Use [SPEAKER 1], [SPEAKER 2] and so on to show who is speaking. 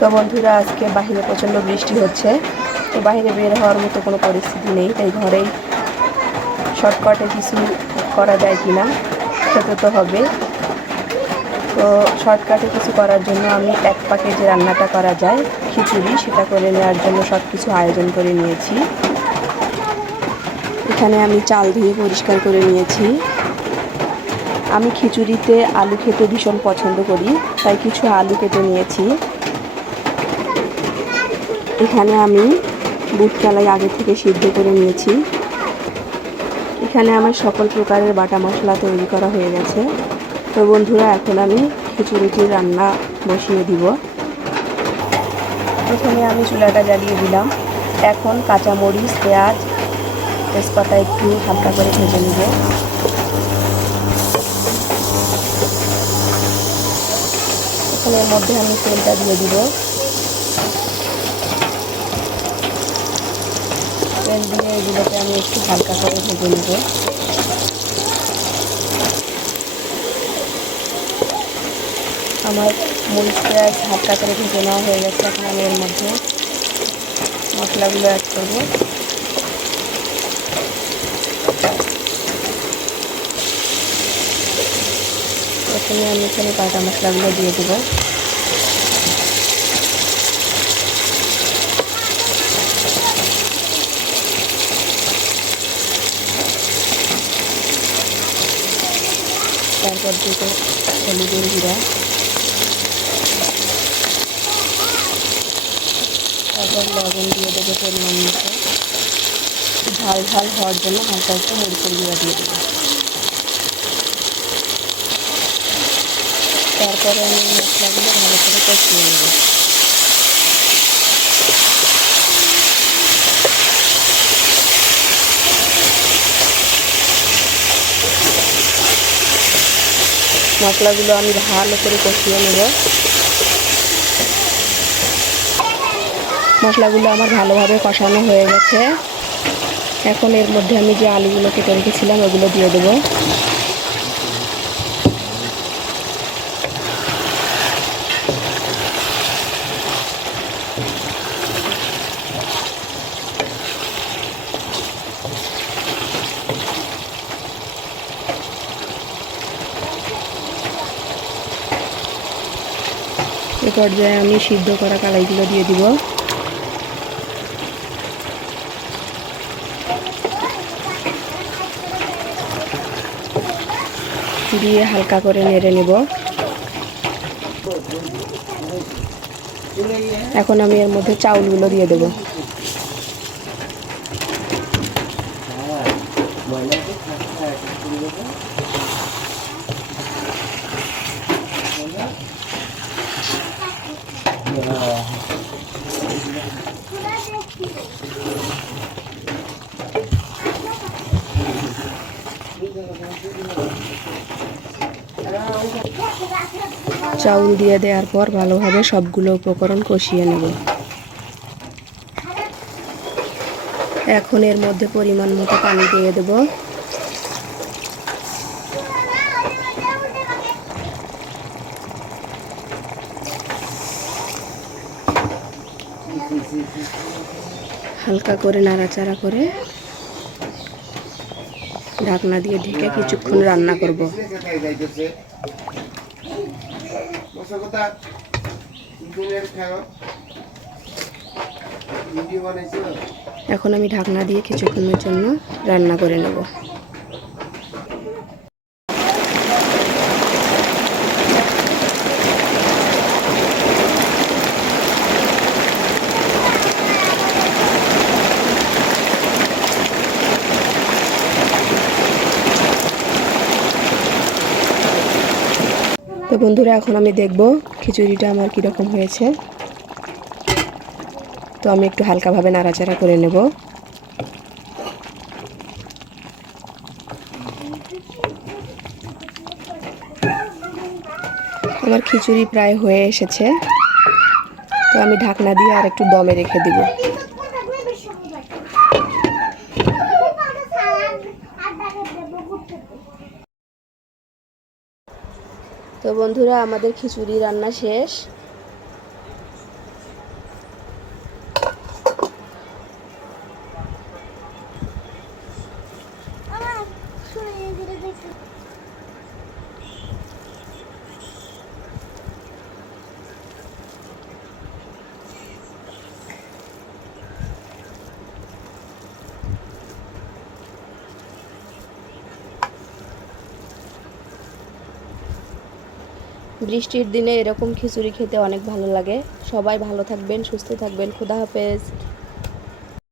[SPEAKER 1] তো বন্ধুরা, আজকে বাইরে প্রচণ্ড বৃষ্টি হচ্ছে। তো বাইরে বের হওয়ার মতো কোনো পরিস্থিতি নেই, তাই ঘরেই শর্টকাটে কিছু করা যায় কি না খেতে তো হবে। তো শর্টকাটে কিছু করার জন্য আমি এক পাকে যে রান্নাটা করা যায়, খিচুড়ি, সেটা করে নেওয়ার জন্য সব কিছু আয়োজন করে নিয়েছি। এখানে আমি চাল ধুয়ে পরিষ্কার করে নিয়েছি। আমি খিচুড়িতে আলু খেতে ভীষণ পছন্দ করি, তাই কিছু আলু কেটে নিয়েছি। এখানে আমি বুট চালাই আগে থেকে সিদ্ধ করে নিয়েছি। এখানে আমার সকল প্রকারের বাটা মশলা তৈরি করা হয়ে গেছে। তো বন্ধুরা, এখন আমি খিচুড়িটির রান্না বসিয়ে দিব। প্রথমে আমি চুলাটা জ্বালিয়ে দিলাম। এখন কাঁচামরিচ, পেঁয়াজ, তেজপাতা একটু হালকা করে ভেজে নেব। এখন মধ্যে আমি তেলটা দিয়ে দিব। তেল দিয়ে এগুলোকে আমি একটু হালকা করে ভেজে নেব। আমার মরিচ পেঁয়াজ হালকা করে ভেজে নেওয়া হয়ে গেছে এখন আমি এর মধ্যে মশলাগুলো অ্যাড করব। প্রথমে আমি এখানে বাটা মশলাগুলো দিয়ে দেবো। তারপর দুটো হলুদের গুঁড়া তারপর লবণ দিয়ে দেবো পরিমাণ মতো ঝাল ঝাল হওয়ার জন্য হালকা একটু মরিচের গুঁড়া দিয়ে দেবো তারপরে আমি মশলাগুলো ভালো করে কষিয়ে নেব মশলাগুলো আমি ভালো করে কষিয়ে নেব। মশলাগুলো আমার ভালোভাবে কষানো হয়ে গেছে। এখন এর মধ্যে আমি যে আলুগুলো কেটে রেখেছিলাম, ওগুলো দিয়ে দেবো। এ পর্যায়ে আমি সিদ্ধ করা কালাইগুলো দিয়ে দিব। দিয়ে হালকা করে নেড়ে নেব। এখন আমি এর মধ্যে চাউলগুলো দিয়ে দেবো। চাউল দিয়ে দেওয়ার পর ভালোভাবে সবগুলো উপকরণ কষিয়ে নেব। এখন এর মধ্যে পরিমাণ মতো পানি দিয়ে দেব। হালকা করে নাড়াচাড়া করে ঢাকনা দিয়ে ঢেকে কিছুক্ষণ রান্না করব। এখন আমি ঢাকনা দিয়ে কিছুক্ষণের জন্য রান্না করে নেব। তো বন্ধুরা, এখন আমি দেখব খিচুড়িটা আমার কীরকম হয়েছে। তো আমি একটু হালকাভাবে নাড়াচাড়া করে নেব। আমার খিচুড়ি প্রায় হয়ে এসেছে। তো আমি ঢাকনা দিয়ে আর একটু দমে রেখে দিব। তো বন্ধুরা আমাদের খিচুড়ি রান্না শেষ। বৃষ্টির দিনে এরকম খিচুড়ি খেতে অনেক ভালো লাগে। সবাই ভালো থাকবেন, সুস্থ থাকবেন। খুদা হাফেজ।